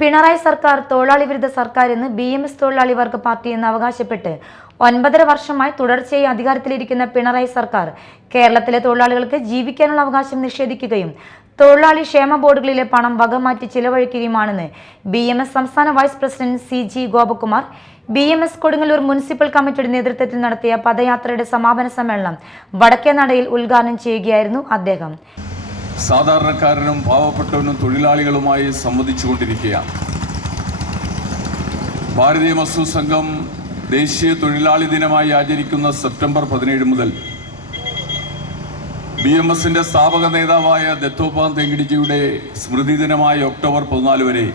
പിണറായി സർക്കാർ തൊഴിലാളി വിരുദ്ധ സർക്കാർ എന്ന് ബി എം എസ് തൊഴിലാളി വർഗ പാർട്ടി എന്ന് അവകാശപ്പെട്ട് ഒൻപതര വർഷമായി തുടർച്ചയായി അധികാരത്തിലിരിക്കുന്ന പിണറായി സർക്കാർ കേരളത്തിലെ തൊഴിലാളികൾക്ക് ജീവിക്കാനുള്ള അവകാശം നിഷേധിക്കുകയും തൊഴിലാളി ക്ഷേമ ബോർഡുകളിലെ പണം വകമാറ്റി ചിലവഴിക്കുകയുമാണെന്ന് ബി എം എസ് സംസ്ഥാന vice president C G Gopakumar B M S Kodungallur municipal കമ്മിറ്റിയുടെ നേതൃത്വത്തിൽ നടത്തിയ പദയാത്രയുടെ സമാപന സമ്മേളനം വടക്കേനടയിൽ ഉദ്ഘാടനം ചെയ്യുകയായിരുന്നു അദ്ദേഹം. സാധാരണക്കാരനും പാവപ്പെട്ടവനും തൊഴിലാളികളുമായി സംവദിച്ചുകൊണ്ടിരിക്കുകയാണ്. ഭാരതീയ മസ്തു സംഘം ദേശീയ തൊഴിലാളി ദിനമായി ആചരിക്കുന്ന സെപ്റ്റംബർ പതിനേഴ് മുതൽ ബി എം എസിന്റെ സ്ഥാപക നേതാവായ ദത്തോപാൻ തെങ്കിടിജിയുടെ സ്മൃതി ദിനമായ ഒക്ടോബർ പതിനാല് വരെ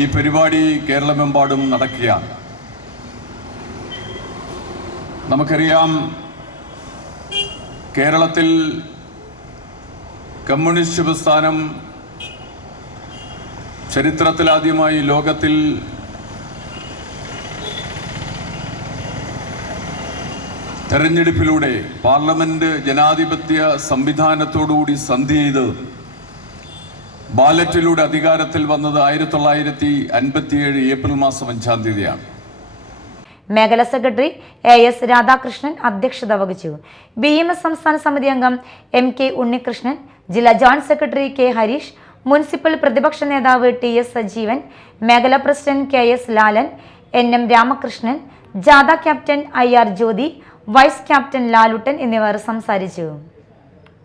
ഈ പരിപാടി കേരളമെമ്പാടും നടക്കുകയാണ്. നമുക്കറിയാം കേരളത്തിൽ കമ്മ്യൂണിസ്റ്റ് പ്രസ്ഥാനം ചരിത്രത്തിലാദ്യമായി ലോകത്തിൽ തെരഞ്ഞെടുപ്പിലൂടെ പാർലമെന്റ് ജനാധിപത്യ സംവിധാനത്തോടുകൂടി സന്ധി ചെയ്ത് ബാലറ്റിലൂടെ അധികാരത്തിൽ വന്നത് ആയിരത്തി തൊള്ളായിരത്തി അൻപത്തിയേഴ് ഏപ്രിൽ മാസം അഞ്ചാം തീയതിയാണ്. മേഖലാ സെക്രട്ടറി എ എസ് രാധാകൃഷ്ണൻ അധ്യക്ഷത വഹിച്ചു. ബി എം എസ് സംസ്ഥാന സമിതി അംഗം എം കെ ഉണ്ണികൃഷ്ണൻ ജില്ലാ joint secretary K Harish municipal പ്രതിപക്ഷ നേതാവ് ടി എസ് സജീവൻ മേഖലാ president K S Lalan N M Ramakrishnan ജാഥ captain I R Jyothi vice captain Laluttan എന്നിവർ സംസാരിച്ചു.